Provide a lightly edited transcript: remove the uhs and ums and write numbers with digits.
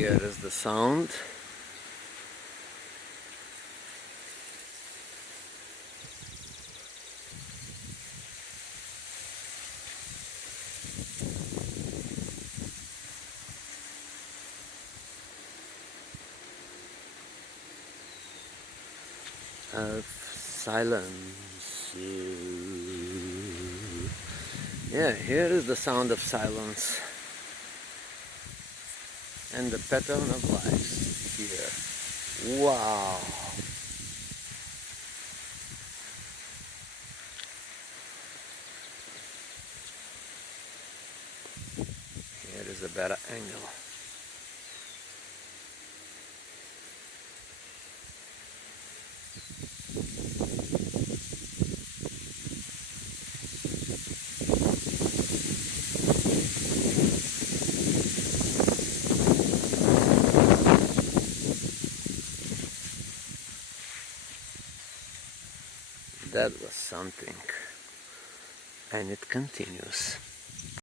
Here is the sound. Of silence. Yeah, here is the sound of silence and the pattern of life here. Wow. Here is a better angle. That was something, and it continues.